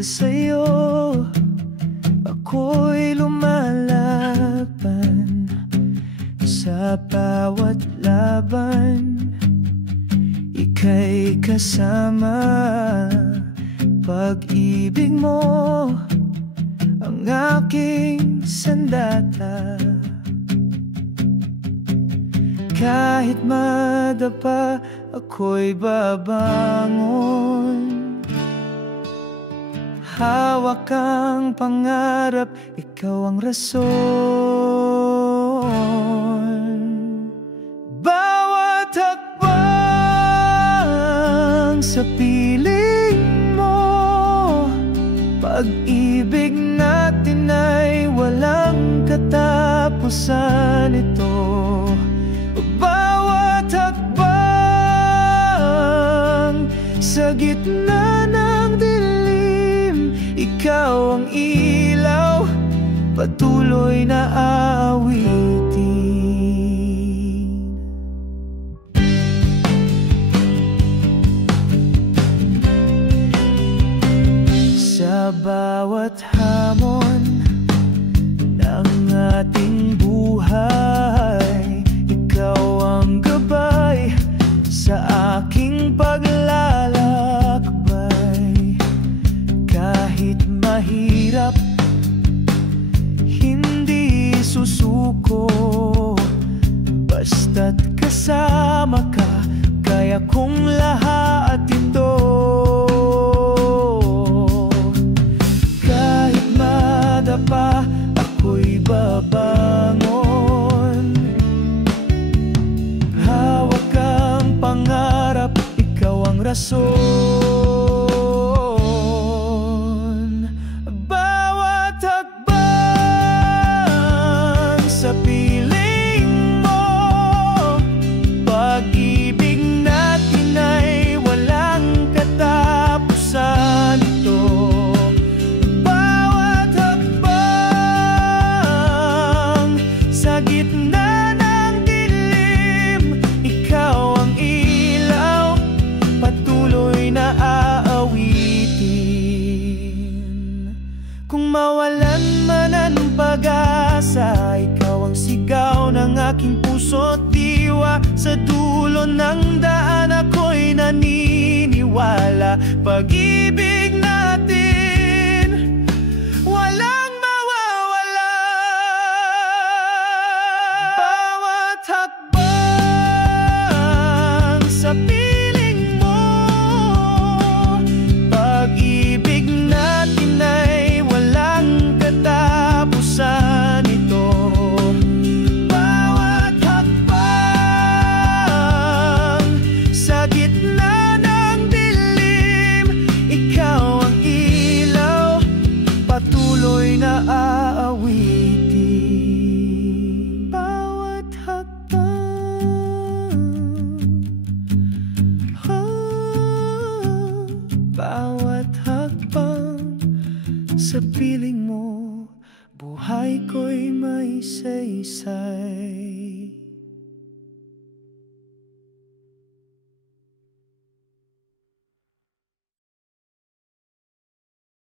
dahil sa'yo ako'y lumalaban. Sa bawat laban ika'y kasama. Pag-ibig mo ang aking sandata. Kahit madapa ako'y babangon. Hawak ang pangarap, ikaw ang rason. Bawat hakbang sa piling mo, pag-ibig natin ay walang katapusan ito. Bawat hakbang sa gitna ng dilim, ikaw ang ilaw, patuloy na aawitin. Sa bawat hamon ng ating buhay, ikaw ang gabay sa aking paglalakbay. Kahit mahirap, hindi susuko. Basta't kasama ka, kaya kong lahat ito. Kahit madapa, ako'y babangon. Hawak ang pangarap, ikaw ang rason. Bawat hakbang sa piling mo, pag-ibig natin ay walang katapusan ito. Bawat hakbang sa gitna ng dilim, ikaw ang ilaw, patuloy na aawitin. Kung mawalan man ang pag-asa, ikaw ang sigaw ng aking puso't diwa. Sa dulo ng daan ako'y naniniwala, pag-ibig